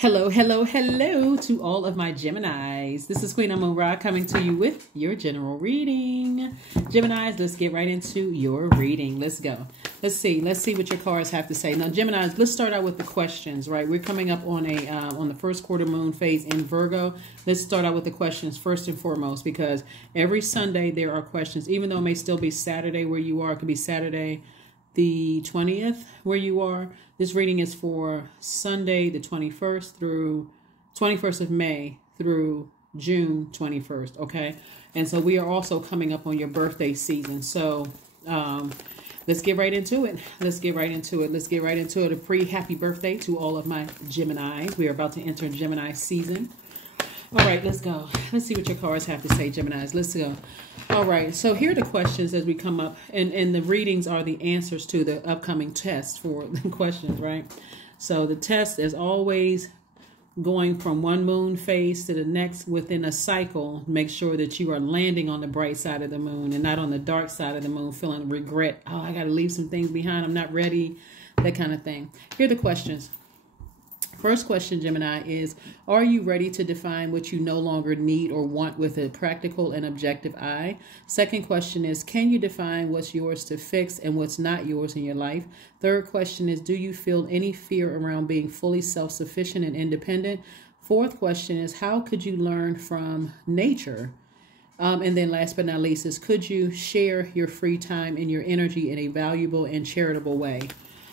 Hello, hello, hello to all of my Geminis. This is Queen Amun Ra coming to you with your general reading. Geminis, let's get right into your reading. Let's go. Let's see what your cards have to say. Now, Geminis, let's start out with the questions, right? We're coming up on the first quarter moon phase in Virgo. Let's start out with the questions first and foremost, because every Sunday there are questions, even though it may still be Saturday where you are. It could be Saturday the 20th where you are. This reading is for Sunday the 21st through 21st of May through June 21st, okay? And so we are also coming up on your birthday season. So let's get right into it. Let's get right into it. A pre-happy birthday to all of my Geminis. We are about to enter Gemini season. All right, let's go. Let's see what your cards have to say, Geminis. Let's go. All right, so here are the questions as we come up, and the readings are the answers to the upcoming test for the questions, right? So the test is always going from one moon phase to the next within a cycle. Make sure that you are landing on the bright side of the moon and not on the dark side of the moon, feeling regret. Oh, I got to leave some things behind. I'm not ready, that kind of thing. Here are the questions. First question, Gemini, is, are you ready to define what you no longer need or want with a practical and objective eye? Second question is, can you define what's yours to fix and what's not yours in your life? Third question is, do you feel any fear around being fully self-sufficient and independent? Fourth question is, how could you learn from nature? And then last but not least is, could you share your free time and your energy in a valuable and charitable way?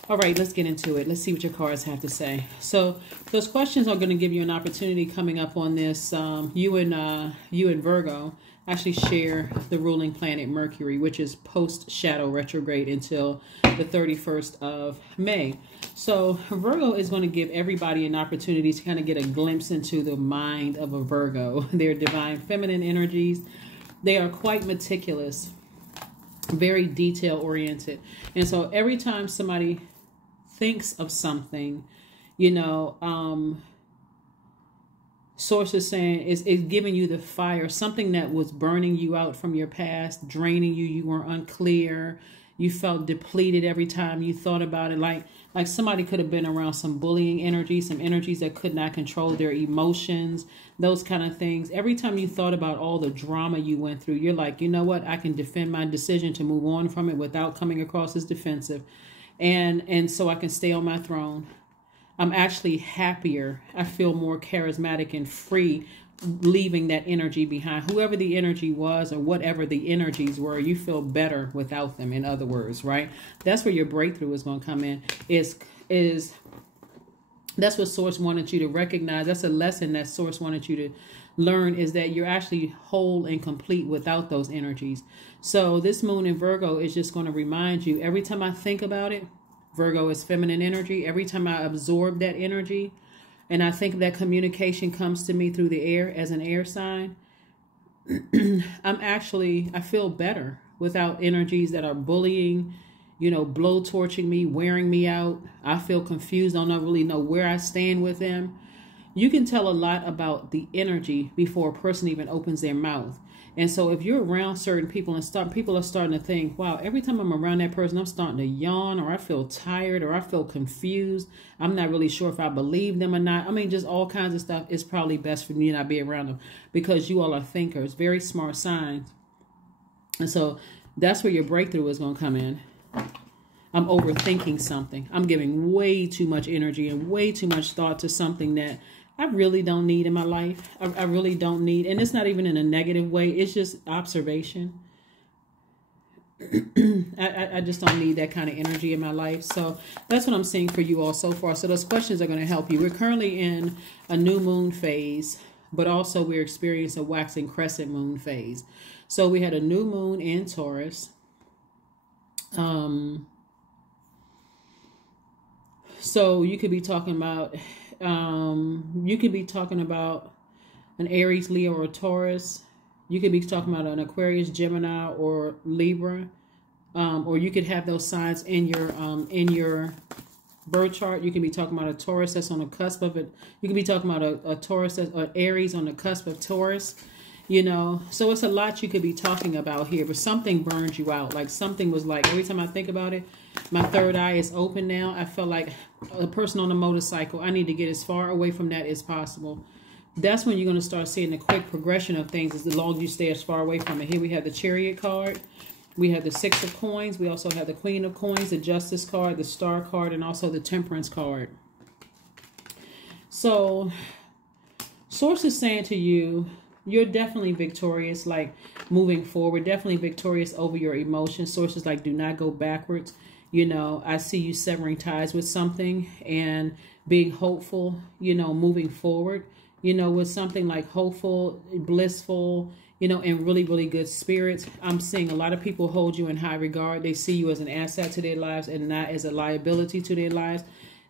All right, let's get into it. Let's see what your cards have to say. So those questions are going to give you an opportunity coming up on this. You and Virgo actually share the ruling planet Mercury, which is post-shadow retrograde until the 31st of May. So Virgo is going to give everybody an opportunity to kind of get a glimpse into the mind of a Virgo. Their divine feminine energies. They are quite meticulous, very detail-oriented. And so every time somebody thinks of something, you know, source is saying is giving you the fire, something that was burning you out from your past, draining you. You were unclear. You felt depleted every time you thought about it. Like somebody could have been around some bullying energy, some energies that could not control their emotions, those kind of things. Every time you thought about all the drama you went through, you're like, you know what? I can defend my decision to move on from it without coming across as defensive. And so I can stay on my throne. I'm actually happier. I feel more charismatic and free leaving that energy behind. Whoever the energy was or whatever the energies were, you feel better without them, in other words, right? That's where your breakthrough is going to come in. That's what Source wanted you to recognize. That's a lesson that Source wanted you to learn, is that you're actually whole and complete without those energies. So this moon in Virgo is just going to remind you, every time I think about it, Virgo is feminine energy. Every time I absorb that energy and I think that communication comes to me through the air as an air sign, I feel better without energies that are bullying, you know, blow-torching me, wearing me out. I feel confused. I don't really know where I stand with them. You can tell a lot about the energy before a person even opens their mouth. And so if you're around certain people and people are starting to think, wow, every time I'm around that person, I'm starting to yawn, or I feel tired, or I feel confused. I'm not really sure if I believe them or not. I mean, just all kinds of stuff. It's probably best for me not to be around them, because you all are thinkers, very smart signs. And so that's where your breakthrough is going to come in. I'm overthinking something. I'm giving way too much energy and way too much thought to something that I really don't need in my life. I really don't need. And it's not even in a negative way. It's just observation. I just don't need that kind of energy in my life. So that's what I'm seeing for you all so far. So those questions are going to help you. We're currently in a new moon phase, but also we're experiencing a waxing crescent moon phase. So we had a new moon in Taurus. So you could be talking about an Aries, Leo, or Taurus. You could be talking about an Aquarius, Gemini, or Libra. Or you could have those signs in your birth chart. You can be talking about a Taurus that's on the cusp of it. You can be talking about a Taurus that's or Aries on the cusp of Taurus. You know, so it's a lot you could be talking about here, but something burned you out. Like something was like, every time I think about it, my third eye is open now. I felt like a person on a motorcycle. I need to get as far away from that as possible. That's when you're going to start seeing the quick progression of things, as long as you stay as far away from it. Here we have the Chariot card. We have the Six of Coins. We also have the Queen of Coins, the Justice card, the Star card, and also the Temperance card. So, Source is saying to you, you're definitely victorious, like moving forward, definitely victorious over your emotions. Source is like, do not go backwards. You know, I see you severing ties with something and being hopeful, you know, moving forward. You know, with something like hopeful, blissful, you know, in really, really good spirits. I'm seeing a lot of people hold you in high regard. They see you as an asset to their lives and not as a liability to their lives.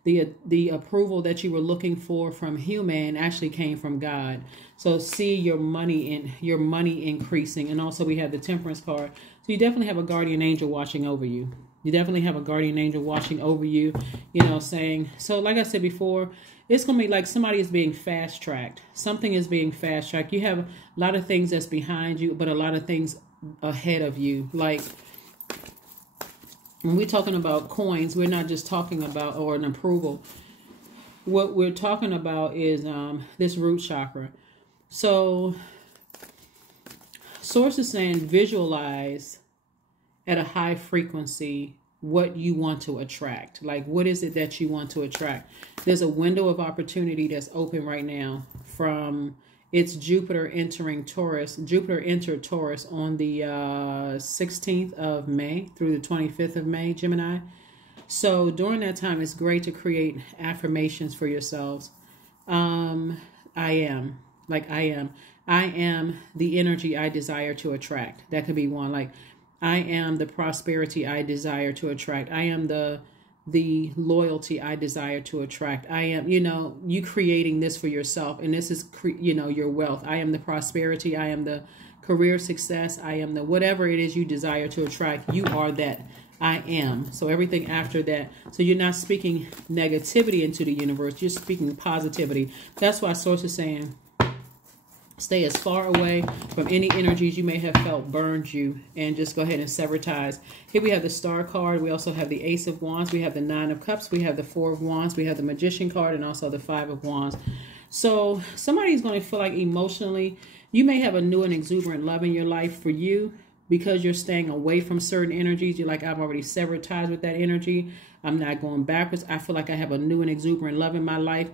The approval that you were looking for from human actually came from God. So see your money increasing. And also we have the Temperance card. So you definitely have a guardian angel watching over you. You definitely have a guardian angel watching over you, you know, saying, so like I said before, it's going to be like somebody is being fast-tracked. Something is being fast-tracked. You have a lot of things that's behind you, but a lot of things ahead of you. Like, when we're talking about coins, we're not just talking about, or an approval. What we're talking about is this root chakra. So, Source is saying visualize at a high frequency what you want to attract. Like, what is it that you want to attract? There's a window of opportunity that's open right now from it's Jupiter entering Taurus. Jupiter entered Taurus on the 16th of May through the 25th of May, Gemini. So during that time, it's great to create affirmations for yourselves. I am the energy I desire to attract. That could be one. Like, I am the prosperity I desire to attract. I am the loyalty I desire to attract. I am, you know, you creating this for yourself. And this is, you know, your wealth. I am the prosperity. I am the career success. I am the whatever it is you desire to attract. You are that. I am. So everything after that. So you're not speaking negativity into the universe. You're speaking positivity. That's why Source is saying, stay as far away from any energies you may have felt burned you, and just go ahead and sever ties. Here we have the Star card. We also have the Ace of Wands. We have the Nine of Cups. We have the Four of Wands. We have the Magician card, and also the Five of Wands. So somebody's going to feel like emotionally, you may have a new and exuberant love in your life for you because you're staying away from certain energies. You're like, I've already severed ties with that energy. I'm not going backwards. I feel like I have a new and exuberant love in my life.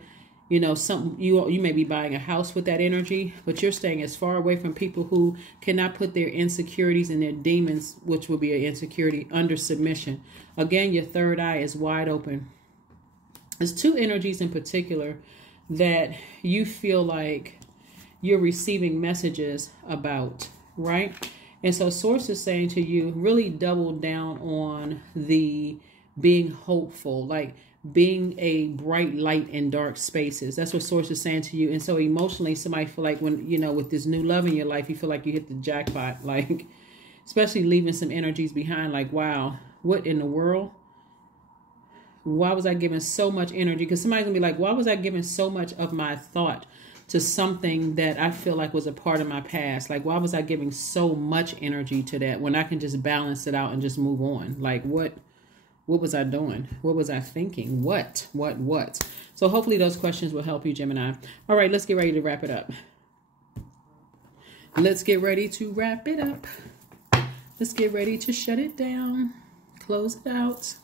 You know, you may be buying a house with that energy, but you're staying as far away from people who cannot put their insecurities and their demons, which will be an insecurity, under submission. Again, your third eye is wide open. There's two energies in particular that you feel like you're receiving messages about, right? And so Source is saying to you, really double down on the being hopeful, like being a bright light in dark spaces. That's what Source is saying to you. And so emotionally, somebody feel like when, you know, with this new love in your life, you feel like you hit the jackpot, like, especially leaving some energies behind, like, wow, what in the world? Why was I giving so much energy? Because somebody's gonna be like, why was I giving so much of my thought to something that I feel like was a part of my past? Like, why was I giving so much energy to that when I can just balance it out and just move on? Like, what was I doing? What was I thinking? What? So hopefully those questions will help you, Gemini. All right, let's get ready to wrap it up. Let's get ready to wrap it up. Let's get ready to shut it down. Close it out.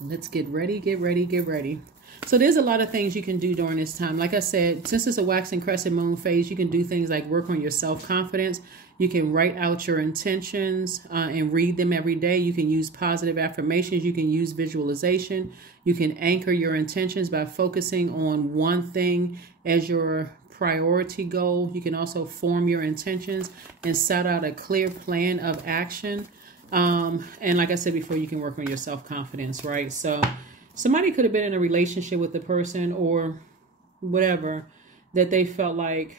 Let's get ready, get ready, get ready. So there's a lot of things you can do during this time. Like I said, since it's a waxing crescent moon phase, you can do things like work on your self-confidence. You can write out your intentions and read them every day. You can use positive affirmations. You can use visualization. You can anchor your intentions by focusing on one thing as your priority goal. You can also form your intentions and set out a clear plan of action. And like I said before, you can work on your self-confidence, right? So somebody could have been in a relationship with the person or whatever that they felt like,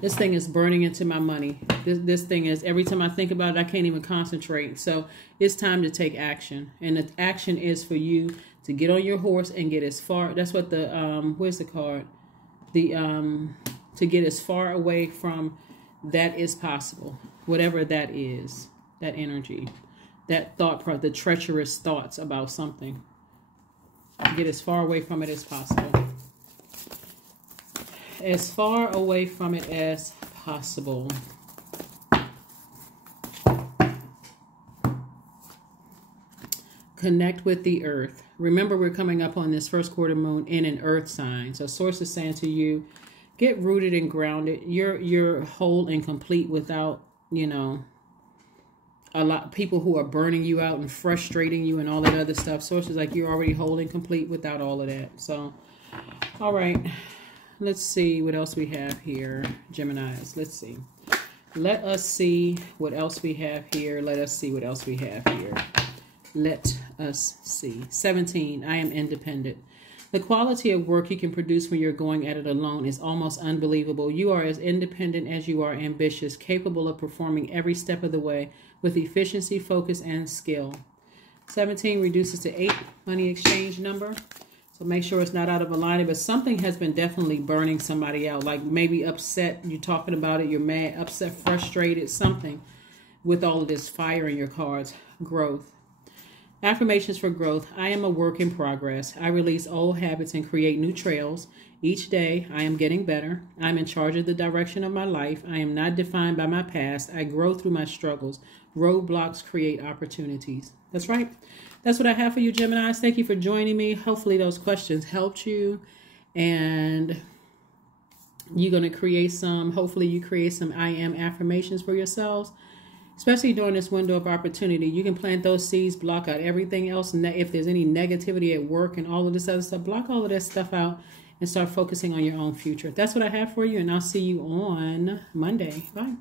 this thing is burning into my money. This thing is, every time I think about it, I can't even concentrate. So it's time to take action. And the action is for you to get on your horse and get as far. That's what the, where's the card? To get as far away from that is possible. Whatever that is, that energy. that thought, the treacherous thoughts about something. Get as far away from it as possible. As far away from it as possible. Connect with the earth. Remember, we're coming up on this first quarter moon in an earth sign. So source is saying to you, get rooted and grounded. You're whole and complete without, you know, a lot of people who are burning you out and frustrating you and all that other stuff. Source is like, you're already whole and complete without all of that. So, all right. Let's see what else we have here, Geminis. Let's see. Let us see what else we have here. Let us see what else we have here. Let us see. 17, I am independent. The quality of work you can produce when you're going at it alone is almost unbelievable. You are as independent as you are ambitious, capable of performing every step of the way with efficiency, focus, and skill. 17 reduces to 8, money exchange number. So make sure it's not out of alignment, but something has been definitely burning somebody out. Like maybe upset, you're talking about it, you're mad, upset, frustrated, something with all of this fire in your cards. Growth. Affirmations for growth. I am a work in progress. I release old habits and create new trails. Each day, I am getting better. I'm in charge of the direction of my life. I am not defined by my past. I grow through my struggles. Roadblocks create opportunities. That's right. That's what I have for you, Geminis. Thank you for joining me. Hopefully those questions helped you. And you're going to create some, hopefully you create some I am affirmations for yourselves. Especially during this window of opportunity, you can plant those seeds, block out everything else. And if there's any negativity at work and all of this other stuff, block all of that stuff out and start focusing on your own future. That's what I have for you, and I'll see you on Monday. Bye.